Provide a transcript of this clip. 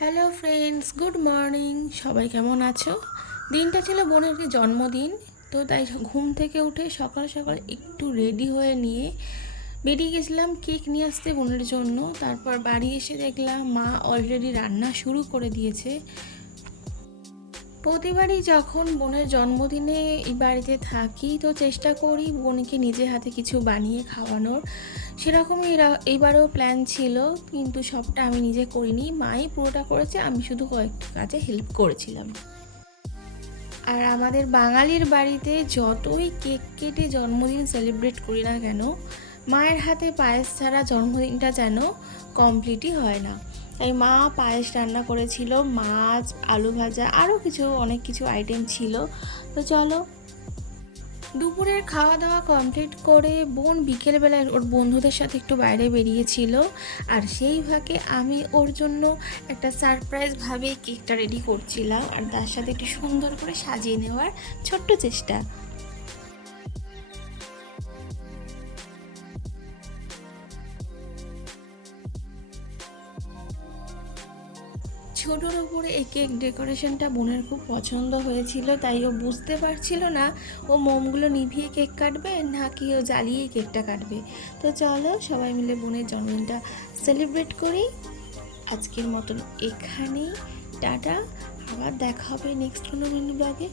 Hello friends, good morning. সবাই কেমন আছো? দিনটা ছিল বোনের একটি জন্মদিন, তো তাই ঘুম থেকে উঠে সকাল সকাল একটু রেডি হয়ে নিয়ে বেরিয়ে গেছিলাম কেক নিয়ে আসতে বোনের জন্য। তারপর বাড়ি এসে দেখলাম মা অলরেডি রান্না শুরু করে দিয়েছে। প্রতিবারই যখন বোনের জন্মদিনে এই বাড়িতে থাকি তো চেষ্টা করি বোনকে নিজে হাতে কিছু বানিয়ে খাওয়ানোর। সেরকমই এইবারেও প্ল্যান ছিল, কিন্তু সবটা আমি নিজে করিনি, মাই পুরোটা করেছে, আমি শুধু কয়েকটা কাজে হেল্প করেছিলাম। আর আমাদের বাঙালির বাড়িতে যতই কেক কেটে জন্মদিন সেলিব্রেট করি না কেন, মায়ের হাতে পায়েস ছাড়া জন্মদিনটা যেন কমপ্লিটই হয় না। তাই মা পায়েস রান্না করেছিল, মাছ, আলু ভাজা, আরও অনেক কিছু আইটেম ছিল। তো চলো, দুপুরের খাওয়া দাওয়া কমপ্লিট করে বোন বিকেলবেলায় ওর বন্ধুদের সাথে একটু বাইরে বেরিয়েছিল, আর সেই ফাঁকে আমি ওর জন্য একটা সারপ্রাইজভাবে কেকটা রেডি করছিলাম, আর তার সাথে একটু সুন্দর করে সাজিয়ে নেওয়ার ছোট্ট চেষ্টা। ছোটোর ওপরে এই কেক ডেকোরেশনটা বোনের খুব পছন্দ হয়েছিল, তাই ও বুঝতে পারছিল না ও মোমগুলো নিভিয়ে কেক কাটবে নাকি ও জ্বালিয়ে কেকটা কাটবে। তো চলো সবাই মিলে বোনের জন্মদিনটা সেলিব্রেট করি। আজকের মতন এখানেই টাটা, আবার দেখা হবে নেক্সট কোনো মিনি ব্লগে।